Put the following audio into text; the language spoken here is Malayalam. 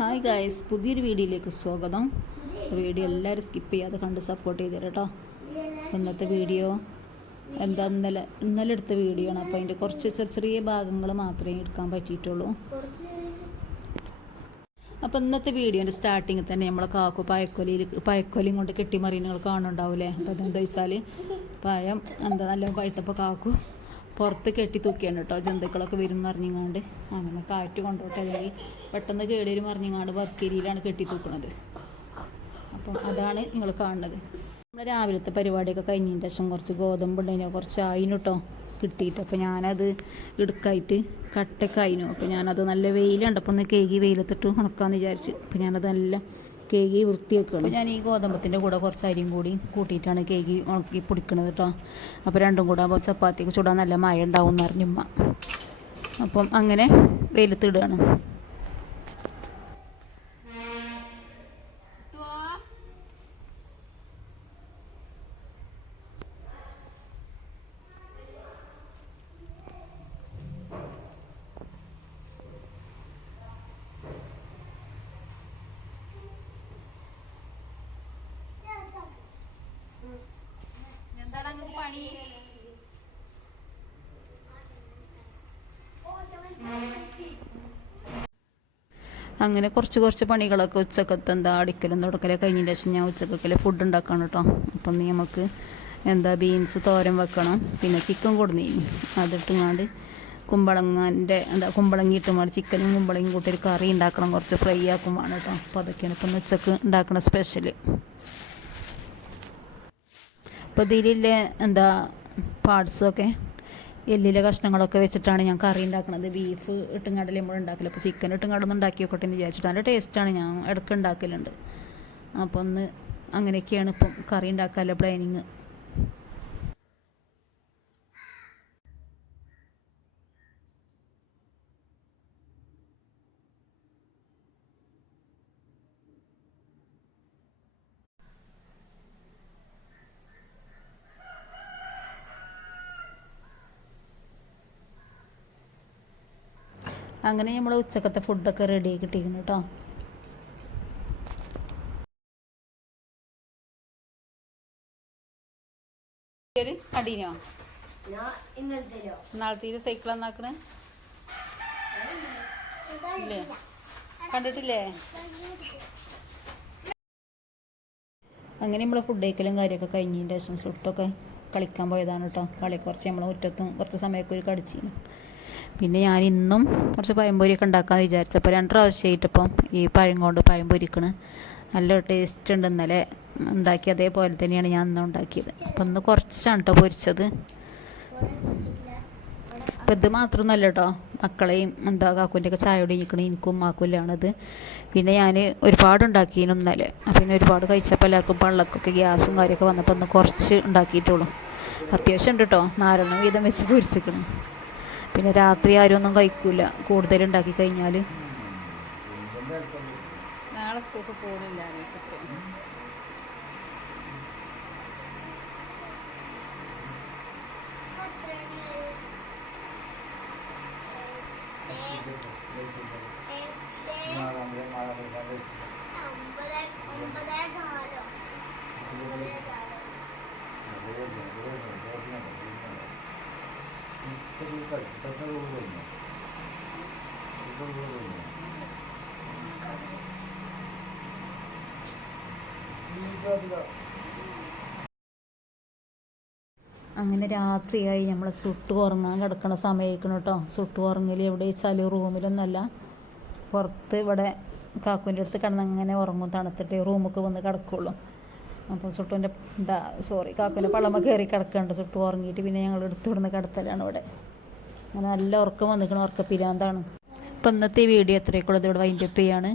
ഹായ് ഗായ്സ് പുതിയൊരു വീഡിയോയിലേക്ക് സ്വാഗതം. വീഡിയോ എല്ലാവരും സ്കിപ്പ് ചെയ്യാതെ കണ്ട് സപ്പോർട്ട് ചെയ്തു കേട്ടോ ഇന്നത്തെ വീഡിയോ എന്താ ഇന്നലെ ഇന്നലെ എടുത്ത വീഡിയോ ആണ്. അപ്പോൾ അതിന്റെ കുറച്ച് ചെറിയ ചെറിയ ഭാഗങ്ങൾ മാത്രമേ എടുക്കാൻ പറ്റിയിട്ടുള്ളൂ. അപ്പോൾ ഇന്നത്തെ വീഡിയോന്റെ സ്റ്റാർട്ടിങ്ങിൽ തന്നെ നമ്മളെ കാക്കു പഴക്കൊലിയിൽ പഴക്കൊലിയും കൊണ്ട് കെട്ടിമറീനുകൾ കാണുന്നുണ്ടാവില്ലേ? അപ്പോൾ അതെന്താ വെച്ചാൽ പഴം എന്താ നല്ല പഴുത്തപ്പോൾ കാക്കു പുറത്ത് കെട്ടി തൂക്കിയാണ് കേട്ടോ. ജന്തുക്കളൊക്കെ വരും എന്ന് അറിഞ്ഞങ്ങാണ്ട് അങ്ങനെ കാറ്റ് കൊണ്ടോട്ടെ അല്ലെങ്കിൽ പെട്ടെന്ന് കേടരും അറിഞ്ഞുകൊണ്ട് വർക്കരിയിലാണ് കെട്ടി തൂക്കുന്നത് അപ്പം അതാണ് നിങ്ങൾ കാണുന്നത്. നമ്മൾ രാവിലത്തെ പരിപാടിയൊക്കെ കഴിഞ്ഞതിന് ശേഷം കുറച്ച് ഗോതമ്പ് ഗോതമ്പുണ്ടായിനു കുറച്ച് ആയിന് കേട്ടോ കിട്ടിയിട്ട്. അപ്പോൾ ഞാനത് എടുക്കായിട്ട് കട്ടക്കായിനു അപ്പോൾ ഞാനത് നല്ല വെയിലുണ്ട്. അപ്പം ഒന്ന് കേകി വെയിലത്തിട്ട് ഉണക്കാമെന്ന് വിചാരിച്ച്. അപ്പോൾ നല്ല കേകി വൃത്തിയാക്കണം അപ്പോൾ ഞാൻ ഈ ഗോതമ്പത്തിന്റെ കൂടെ കുറച്ച് അരിയും കൂടി കൂട്ടിയിട്ടാണ് കേകി ഉണക്കി പൊടിക്കണത് കേട്ടോ അപ്പോൾ രണ്ടും കൂടെ ആകുമ്പോൾ ചപ്പാത്തിക്ക് ചൂടാൻ നല്ല മഴ ഉണ്ടാവും എന്ന് അറിഞ്ഞുമ്മ അപ്പം അങ്ങനെ വെയിലത്തിടുകയാണ് അങ്ങനെ കുറച്ച് കുറച്ച് പണികളൊക്കെ ഉച്ചക്കത്തെ എന്താ അടിക്കലും തുടക്കലും കഴിഞ്ഞതിന് ശേഷം ഞാൻ ഉച്ചക്കൊക്കെ ഫുഡ് ഉണ്ടാക്കണം കേട്ടോ അപ്പം നീ നമുക്ക് എന്താ ബീൻസ് തോരൻ വെക്കണം. പിന്നെ ചിക്കൻ കൊടുന്നീനി അതിട്ടുങ്ങാണ്ട് കുമ്പളങ്ങാന്റെ എന്താ കുമ്പളങ്ങി ഇട്ടുമാണ്ട് ചിക്കനും കുമ്പളങ്ങി കൂട്ടി ഒരു കറി ഉണ്ടാക്കണം. കുറച്ച് ഫ്രൈ ആക്കും വേണം കേട്ടോ അപ്പോൾ അതൊക്കെയാണ് ഇപ്പം ഉച്ചയ്ക്ക് ഉണ്ടാക്കുന്ന സ്പെഷ്യൽ അപ്പോൾ ഇതിലെ എന്താ പാർട്സൊക്കെ എല്ലിലെ കഷ്ണങ്ങളൊക്കെ വെച്ചിട്ടാണ് ഞാൻ കറി ഉണ്ടാക്കുന്നത് ബീഫ് ഇട്ടുങ്ങാടൽ നമ്മൾ ഉണ്ടാക്കില്ല അപ്പോൾ ചിക്കൻ ഇട്ടുങ്ങാടൊന്നും ഉണ്ടാക്കി വെക്കട്ടെ എന്ന് വിചാരിച്ചിട്ട് നല്ല ടേസ്റ്റാണ് ഞാൻ ഇടയ്ക്ക് ഉണ്ടാക്കലുണ്ട്. അപ്പോൾ ഒന്ന് അങ്ങനെയൊക്കെയാണ് ഇപ്പം കറി ഉണ്ടാക്കാനുള്ള പ്ലാനിങ് അങ്ങനെ നമ്മൾ ഉച്ചക്കത്തെ ഫുഡൊക്കെ റെഡി ആയി കിട്ടിയിരുന്നു കേട്ടോ. അടീനോ നാളത്തെ സൈക്കിൾ എന്നാക്കണേ ഇല്ലേ? കണ്ടിട്ടില്ലേ? അങ്ങനെ നമ്മൾ ഫുഡ് കഴിക്കലും കാര്യമൊക്കെ കഴിഞ്ഞതിന്റെ ശേഷം സുട്ടൊക്കെ കളിക്കാൻ പോയതാണ് കേട്ടോ. കളി കുറച്ച് നമ്മൾ മുറ്റത്തും കുറച്ച് സമയമൊക്കെ ഒരു കടിച്ചിരുന്നു. പിന്നെ ഞാൻ ഇന്നും കുറച്ച് പഴംപൊരിയൊക്കെ ഉണ്ടാക്കാമെന്ന് വിചാരിച്ചപ്പോൾ രണ്ട് പ്രാവശ്യമായിട്ടിപ്പം ഈ പഴം കൊണ്ട് പഴം പൊരിക്കണ് നല്ല ടേസ്റ്റ് ഉണ്ട് ഇന്നലെ. ഉണ്ടാക്കി അതേപോലെ തന്നെയാണ് ഞാൻ ഇന്നും ഉണ്ടാക്കിയത്. അപ്പം ഇന്ന് കുറച്ചാണ് കേട്ടോ പൊരിച്ചത്. അപ്പം ഇത് മാത്രമൊന്നുമല്ല കേട്ടോ മക്കളെയും എന്താ കാക്കുന്റെയൊക്കെ ചായ ഒടിഞ്ഞിക്കണ എനിക്കും മാക്കുമില്ലാണിത് പിന്നെ ഞാൻ ഒരുപാട് ഉണ്ടാക്കിയിരുന്നു ഇന്നലെ. പിന്നെ ഒരുപാട് കഴിച്ചപ്പോൾ എല്ലാവർക്കും പള്ളക്കൊക്കെ ഗ്യാസും കാര്യമൊക്കെ വന്നപ്പോൾ ഒന്ന് കുറച്ച് ഉണ്ടാക്കിയിട്ടുള്ളൂ. അത്യാവശ്യം ഉണ്ട് കേട്ടോ നാലെണ്ണം വീതം വെച്ച് പൊരിച്ചിക്കണം പിന്നെ രാത്രി ആരും ഒന്നും കഴിക്കൂല. കൂടുതൽ ഉണ്ടാക്കി കഴിഞ്ഞാൽ നാളെ സ്കൂൾക്ക് അങ്ങനെ രാത്രിയായി നമ്മൾ സുട്ട് ഉറങ്ങാൻ കിടക്കണ സമയക്കണം കേട്ടോ സുട്ട് ഉറങ്ങൽ എവിടെ വെച്ചാൽ റൂമിലൊന്നല്ല. പുറത്ത് ഇവിടെ കാക്കുവിന്റെ അടുത്ത് കിടന്ന് അങ്ങനെ ഉറങ്ങും. തണുത്തിട്ട് റൂമൊക്കെ വന്ന് കിടക്കുള്ളൂ. അപ്പോൾ സുട്ടുവിന്റെ എന്താ സോറി കാക്കുവിന്റെ പളമ കയറി കിടക്കുന്നുണ്ട് സുട്ടു ഉറങ്ങിയിട്ട് പിന്നെ ഞങ്ങൾ എടുത്തു വിടുന്ന കിടത്തലാണ് ഇവിടെ. അങ്ങനെ നല്ല ഉറക്കം വന്നിരിക്കണം ഉറക്കപ്പിരാന്താണ്. അപ്പം ഇന്നത്തെ വീഡിയോ എത്രയൊക്കെ ഉള്ളത് ഇവിടെ വൈൻഡപ്പ് ചെയ്യാണ്.